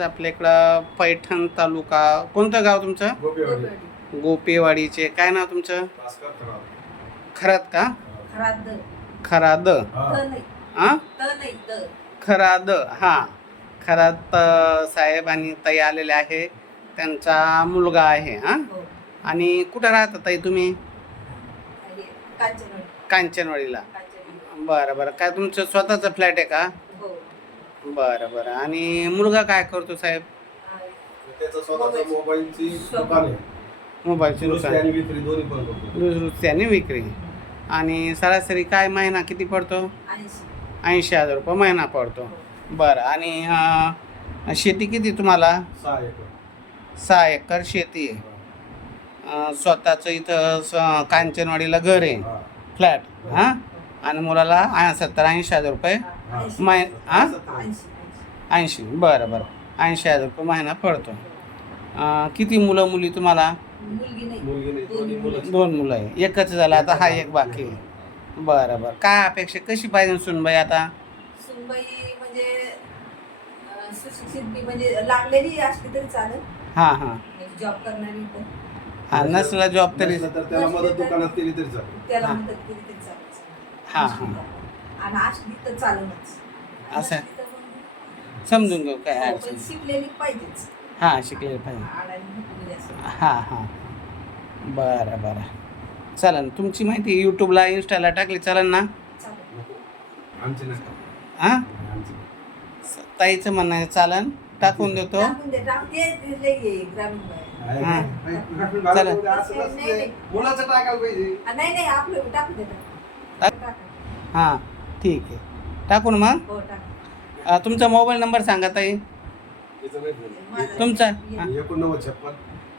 आपल्या इकडं पैठण तालुका. कोणतं गाव तुमचं? गोपेवाडीचे. काय नाव तुमचं? खरात का? खराद. खराद. हा, खरात साहेब आणि ताई आलेले आहे. त्यांचा मुलगा आहे. हा, आणि कुठं राहता ताई तुम्ही? कांचनवाडीला. बरं बरं. काय तुमचं स्वतःचा फ्लॅट आहे का? बरं बरं. आणि मुलगा काय करतो साहेब? मोबाईलची दुरुस्ती आणि विक्री. आणि सरासरी काय महिना किती पडतो? 80,000 रुपये महिना पडतो. बरं. आणि शेती किती तुम्हाला? 6 एकर शेती आहे. स्वतःचं इथं कांचनवाडीला घर आहे, फ्लॅट. हां, आणि मुलाला 70-80,000 रुपये 80. बरं बरं. 80,000 रुपये महिना पडतो. किती मुलं मुली तुम्हाला? 2 मुलं आहे. एकच झालं आता, हा एक बाकी आहे. बरं बरं. काय अपेक्षा कशी पाहिजे सुनबाई आता? सुनबाई म्हणजे सुशिक्षित बी, म्हणजे लागलेली असली तरी चालेल. हां हां. जॉब करणारी पण. हा, नसला जॉब तरी त्याला मदत दुकानात केली तरी चालेल. त्याला मदत केली तरी चालेल. हां हां. आणि असली तर चालेलच. असं समजून घेऊ, काय अडचण. पण शिकलेली पाहिजेच. हां, शिकलेली पाहिजे. हां हां. बरं बरं. चालेल. तुमची माहिती यूट्यूबला इंस्टाला टाकली चालेल ना? हां, ताईचं म्हणणं आहे चालेल, टाकून देतो. हां, ठीक आहे. टाकून मग. तुमचा मोबाईल नंबर सांगा ताई तुमचा. 8956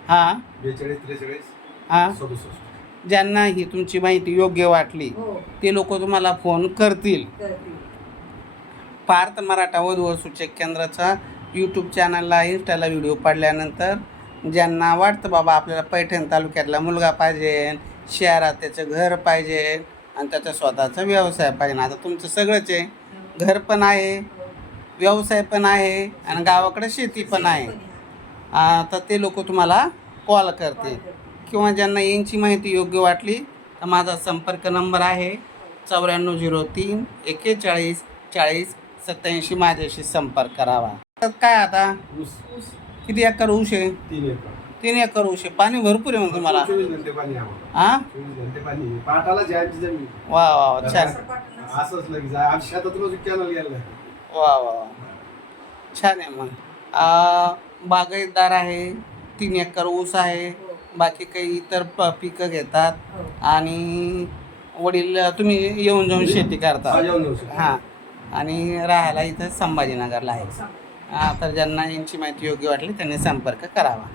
हां 42 43 हां. 67. ज्यांना ही तुमची माहिती योग्य वाटली ते लोक तुम्हाला फोन करतील. पार्थ मराठा वधू सूचक केंद्राचा यूट्यूब चॅनलला इंस्टाला व्हिडिओ पाडल्यानंतर ज्यांना वाटतं बाबा आपल्याला पैठण तालुक्यातला मुलगा पाहिजे, शहरात त्याचं घर पाहिजे आणि त्याचा स्वतःचा व्यवसाय पाहिजे. आता तुमचं सगळंच आहे, घर पण आहे, व्यवसाय पण आहे आणि गावाकडे शेती पण आहे. तर ते लोक तुम्हाला कॉल करते. किंवा ज्यांना यांची माहिती योग्य वाटली तर माझा संपर्क नंबर आहे 9403 41 40 87. माझ्याशी संपर्क करावा. काय आता किती एकर ऊस आहे? 3 एकर ऊस आहे. पाणी भरपूर आहे मग तुम्हाला? 24 घंटे पाणी आहे. हां, 24 घंटे पाणी. पाटाला जायची जमीन. वा वा, छान. असंच लगेच आमच्या शेतातून कॅनल गेला. वा वा, छान आहे. मग बागायतदार आहे, 3 एकर ऊस आहे, बाकी काही इतर पिकं घेतात. आणि वडील तुम्ही येऊन जाऊन शेती करता? हां. आणि राहायला इथं संभाजीनगरला आहे. तर ज्यांना यांची माहिती योग्य वाटली त्यांनी संपर्क करावा.